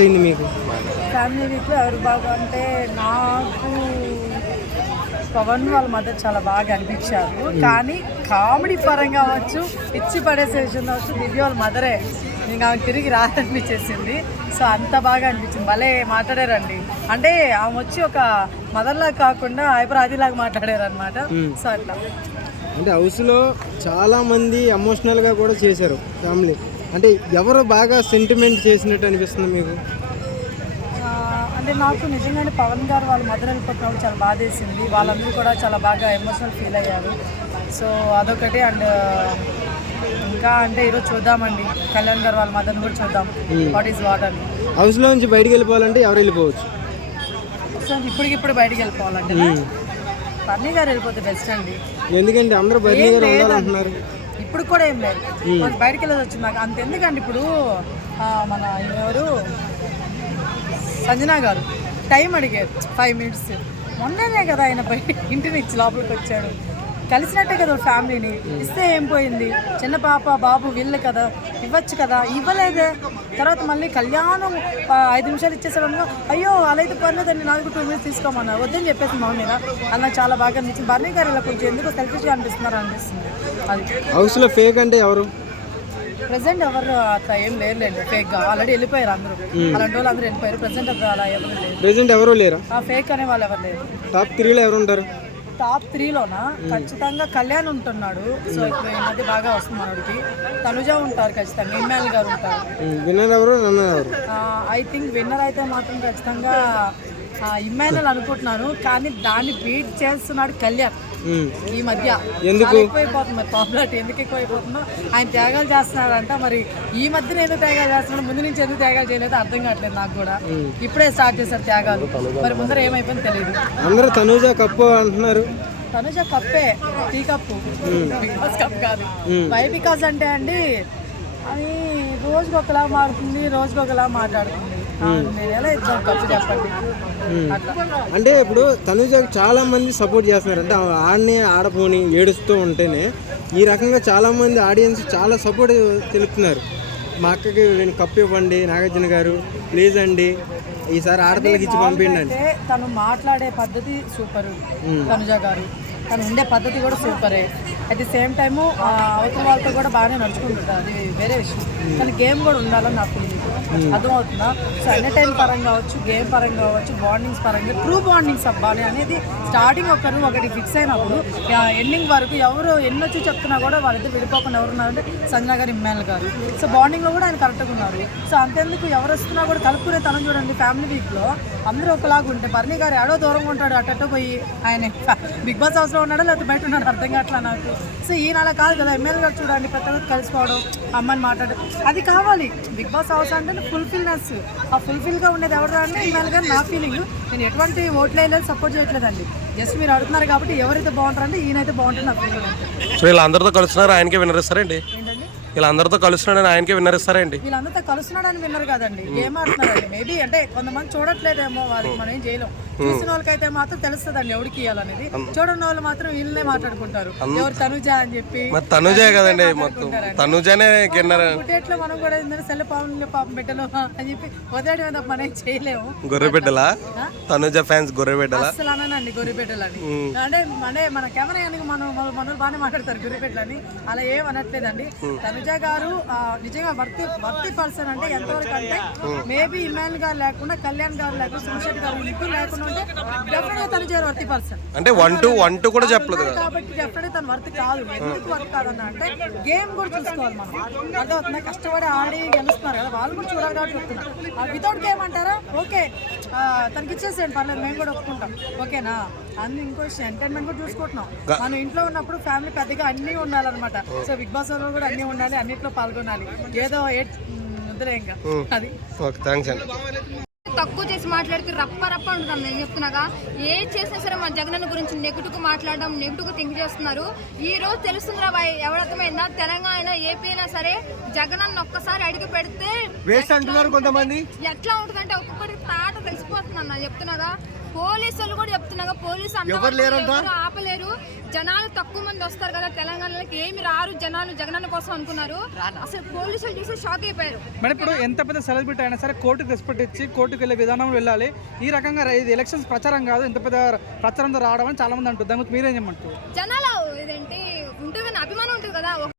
Suit అయింది మీకు? Family వీక్లో ఎవరు బాగా అంటే నాకు పవన్ వాళ్ళ మదర్ చాలా బాగా అనిపించారు. కానీ కామెడీ పరంగా అవ్వచ్చు, ఇచ్చి పడేసే విషయంలో అవ్వచ్చు, దివ్య వాళ్ళ మదరే ఇంకా తిరిగి రాదనిపించేసింది. సో అంత బాగా అనిపించింది. భలే మాట్లాడారండి. అంటే ఆమె వచ్చి ఒక మదర్లాగా కాకుండా హైపరాదిలాగా మాట్లాడారు అనమాట. సో అట్లా అంటే హౌస్లో చాలామంది ఎమోషనల్గా కూడా చేశారు ఫ్యామిలీ. అంటే ఎవరు బాగా సెంటిమెంట్ చేసినట్టు అనిపిస్తుంది మీకు? అంటే నాకు నిజంగానే పవన్ గారు వాళ్ళ మదర్ వెళ్ళిపోతున్నప్పుడు చాలా బాధేసింది. వాళ్ళందరూ కూడా చాలా బాగా ఎమోషనల్ ఫీల్ అయ్యారు. సో అదొకటి. అండ్ ఇంకా అంటే ఈరోజు చూద్దామండి, కళ్యాణ్ గారు వాళ్ళ మదర్ని కూడా చూద్దాం వాట్ ఈస్ వాట్ అని. హౌస్లో నుంచి బయటికి వెళ్ళిపోవాలంటే ఎవరు వెళ్ళిపోవచ్చు? సో ఇప్పటికిప్పుడు బయటికి వెళ్ళిపోవాలంటే బర్నీ గారు వెళ్ళిపోతే బెస్ట్ అండి. ఎందుకంటే అందరూ బర్నీ గారు ఉండాలంటున్నారు. ఇప్పుడు కూడా ఏం లేదు, మనం బయటకు వెళ్ళేది వచ్చింది. నాకు అంత ఎందుకండి, ఇప్పుడు మన ఎవరు సంజనా గారు టైం అడిగారు 5 minutes. మొన్ననే కదా ఆయన ఇంటి నుంచి లోపలికి వచ్చాడు. కలిసినట్టే కదా ఫ్యామిలీని. ఇస్తే ఏం పోయింది, చిన్న పాప బాబు వీళ్ళు కదా, ఇవ్వచ్చు కదా, ఇవ్వలేదే. తర్వాత మళ్ళీ కళ్యాణం 5 నిమిషాలు ఇచ్చేసాడు. అయ్యో అలా అయితే పర్లేదండి, నాకు 2 minutes తీసుకోమన్నారు. వద్దని చెప్పేసి మౌని అది నాకు చాలా బాగా అనిపించింది. బర్నీ గారు ఇలా కొంచెం ఎందుకు సెల్ఫిష్గా అనిపిస్తున్నారు అనిపిస్తుంది. అది హౌస్లో ఫేక్ అంటే ఎవరు? ప్రెసెంట్ ఎవరు అట్లా ఏం లేరులేండి. ఫేక్గా ఆల్రెడీ వెళ్ళిపోయారు అందరూ. అలాంటి వాళ్ళు అందరూ వెళ్ళిపోయారు. ప్రెసెంట్ అలా ఎవరు లేరు. ప్రెసెంట్ ఎవరు లేరా? ఫేక్ అనే వాళ్ళు ఎవరు లేరు. టాప్ 3లో ఎవరు ఉంటారు? టాప్ 3లోనా ఖచ్చితంగా కళ్యాణ్ ఉంటున్నాడు. సో ఇప్పుడు ఈ మధ్య బాగా వస్తుంది మనకి. తనుజ ఉంటారు ఖచ్చితంగా. ఇమ్మాన్యుల్ గారు ఉంటారు. విన్నర్ ఎవరు? ఐ థింక్ విన్నర్ అయితే మాత్రం ఖచ్చితంగా ఇమ్మాన్యుల్ అనుకుంటున్నాను. కానీ దాన్ని బీట్ చేస్తున్నాడు కళ్యాణ్ ఈ మధ్య. ఎక్కువైపోతుంది మరి పాపులారిటీ. ఎందుకు ఎక్కువైపోతుందో ఆయన త్యాగాలు చేస్తున్నాడంట. మరి ఈ మధ్యన ఎందుకు త్యాగాలు చేస్తున్నాడు, ముందు నుంచి ఎందుకు త్యాగాలు చేయలేదు అర్థం కావట్లేదు నాకు కూడా. ఇప్పుడే స్టార్ట్ చేశారు త్యాగాలు. మరి ముందర ఏమైపోయిందో తెలియదు. అందరూ తనుజ కప్పు అంటున్నారు. తనుజ కప్పే, tea cup, Bigg Boss cup కాదు. వై బికాజ్ అంటే అండి అది రోజుకి ఒకలా మారుతుంది, రోజుకి ఒకలా మాట్లాడుతుంది. నేను ఎలా ఇద్దాం కప్పు చెప్పండి. అంటే ఇప్పుడు తనుజకి చాలా మంది సపోర్ట్ చేస్తున్నారు. అంటే ఆడని ఆడపోని ఏడుస్తూ ఉంటేనే ఈ రకంగా చాలా మంది ఆడియన్స్ చాలా సపోర్ట్ తెలుపుతున్నారు. మా అక్కకి నేను కప్పు ఇవ్వండి నాగార్జున గారు, ప్లీజ్ అండి ఈసారి ఆడపిల్లకి ఇచ్చి పంపించండి. తను మాట్లాడే పద్ధతి సూపర్. తనుజ గారు తను ఉండే పద్ధతి కూడా సూపరే. అట్ ది సేమ్ టైము అవతల వాళ్ళతో కూడా బాగానే నడుచుకుంటుంది, అది వేరే విషయం. కానీ గేమ్ కూడా ఉండాలని నాకు ఫీలింగ్. అర్థమవుతుందా? సో ఎంటర్టైన్ పరంగా కావచ్చు, గేమ్ పరంగా కావచ్చు, బాండింగ్స్ పరంగా ట్రూ బాండింగ్స్ అవ్వాలి అనేది స్టార్టింగ్ ఒకటి ఫిక్స్ అయినప్పుడు ఎండింగ్ వరకు ఎవరు ఎన్నొచ్చి చెప్తున్నా కూడా వాళ్ళిద్దరు విడిపోకుండా ఎవరు ఉన్నారంటే సంజనా గారు, ఇమ్మాన్యుల్ గారు. సో బాండింగ్లో కూడా ఆయన కరెక్ట్గా ఉన్నారు. సో అంతెందుకు ఎవరు వస్తున్నా కూడా కలుపుకునే తనం చూడండి. ఫ్యామిలీ వీక్లో అందరూ ఒకలాగా ఉంటే బర్నీ గారు ఏడో దూరంగా ఉంటాడు, అట్టో పోయి ఆయన బిగ్ బాస్ హౌస్లో ఉన్నాడో లేకపోతే బయట ఉన్నాడు అర్థం కావట్లా నాకు. సో ఈయన అలా కాదు కదా. ఎమ్మెల్యే గారు చూడండి ప్రతి ఒక్కరు కలిసిపోవడం, అమ్మని మాట్లాడడం, అది కావాలి. బిగ్ బాస్ హౌస్ అంటే ఫుల్ఫిల్నెస్. ఆ ఫుల్ఫిల్గా ఉండేది ఎవరు అంటే ఎమ్మెల్యే గారు. నా ఫీలింగ్. నేను ఎటువంటి ఓట్లు వేయలేదు, సపోర్ట్ చేయట్లేదండి. జస్ట్ మీరు అడుగుతున్నారు కాబట్టి ఎవరైతే బాగుంటారంటే ఈయనైతే బాగుంటుంది నా ఫీలింగ్. సో ఇలా అందరితో కలుస్తున్నారు, ఆయనకే విన్నర్ ఇస్తారండి. ఏంటండి ఇలా అందరితో కలుస్తున్నాడని ఆయనకే విన్నర్ ఇస్తారండి. వీళ్ళందరితో కలుస్తున్నాడని విన్నర్ కాదండి, గేమ్ ఆడుతున్నారండి. మేబీ అంటే కొంతమంది చూడట్లేదేమో, వాళ్ళకి మనం ఏం చేయలేం. చూసిన వాళ్ళకైతే మాత్రం తెలుస్తుందండి ఎవరికి ఇవ్వాలనేది. చూడని వాళ్ళు మాత్రం వీళ్ళనే మాట్లాడుకుంటారు, ఎవరు తనుజ అని చెప్పి. తనుజే కదండి మొత్తం, తనుజనే పుట్టేట్లో మనం కూడా సెల్ పాపం పెట్టలు అని చెప్పి వదిలేయడం తప్ప మనం ఏం చేయలేము. గొర్రెబిడ్డలా తనుజ ఫ్యాన్స్? గొర్రెబిడ్డలా అసలు అనండి గొర్రెబిడ్డలని. అంటే మన కెమెరా అని మనలు బాగానే మాట్లాడతారు గొర్రెబిడ్డలని, అలా ఏం అనట్లేదండి. తనుజ గారు నిజంగా వర్తి పర్సన్. అంటే ఎంతవరకు అంటే మేబీ ఇమ్మాన్యుల్ గారు లేకుండా, కళ్యాణ్ గారు లేకుండా, సుమశెట్టి గారు ఇప్పుడు లేకుండా ఉంటే డెఫినెట్గా తనుజ గారు వర్తి పర్సన్. అంటే 1-2 కూడా చెప్పలేదు కాబట్టి డెఫినెట్గా తను వర్తి కాదు. ఎందుకు వర్తి కాదన్న అంటే గేమ్ కూడా చూసుకోవాలి మనం. అర్థమవుతుందా? కష్టపడి ఆడి గెలుస్తున్నారు కదా, వాళ్ళు కూడా చూడాలి కాబట్టి చెప్తున్నారు. వితౌట్ గేమ్ అంటారా? ఓకే తనకి ఇచ్చేసేయండి, పర్లేదు, మేము కూడా ఒప్పుకుంటాం. ఓకేనా? అన్ని ఇంకో ఎంటర్టైన్మెంట్ కూడా చూసుకుంటున్నాం. మనం ఇంట్లో ఉన్నప్పుడు ఫ్యామిలీ పెద్దగా అన్నీ ఉండాలన్నమాట. సో బిగ్ బాస్ లో కూడా అన్నీ ఉండాలి, అన్నిట్లో పాల్గొనాలి. ఏదో వద్దులే ఇంకా అది. తక్కువ చేసి మాట్లాడితే రప్ప ఉంటుంది. నేను చెప్తున్నాగా, ఏ చేసినా సరే మా జగనన్న గురించి నెగిటివ్గా మాట్లాడడం, నెగిటివ్గా థింక్ చేస్తున్నారు. ఈ రోజు తెలుస్తుందిరా బాయ్, ఎవరర్థమైందా? తెలంగాణ అయినా ఏపీ అయినా సరే జగనన్న ఒక్కసారి అడిగి పెడితే వేస్ట్ అంటున్నారు కొంతమంది. ఎట్లా ఉంటుందంటే ఒక్కొక్కటి తాట తెలిసిపోతుంది అన్న చెప్తున్నాగా. పోలీసులు కూడా చెప్తున్నాగా, పోలీసు ఎవరు ఆపలేరు. జనాలు తక్కువ మంది వస్తారు కదా తెలంగాణలోకి, ఏమి రారు జనాలు జగనన్న కోసం అనుకున్నారు. అసలు పోలీసులు చూసి షాక్ అయిపోయారు. మేడం ఇప్పుడు ఎంత పెద్ద సెలబ్రిటీ అయినా సరే కోర్టుకు రెస్పెక్ట్ ఇచ్చి కోర్టుకు వెళ్ళే విధానం వెళ్ళాలి. ఈ రకంగా ఇది ఎలక్షన్స్ ప్రచారం కాదు, ఇంత పెద్ద ప్రచారంతో రావడం అని చాలా మంది అంటారు. దాని గురించి మీరేం చెప్పమంటారు? జనాలు ఇదేంటి ఉంటుంది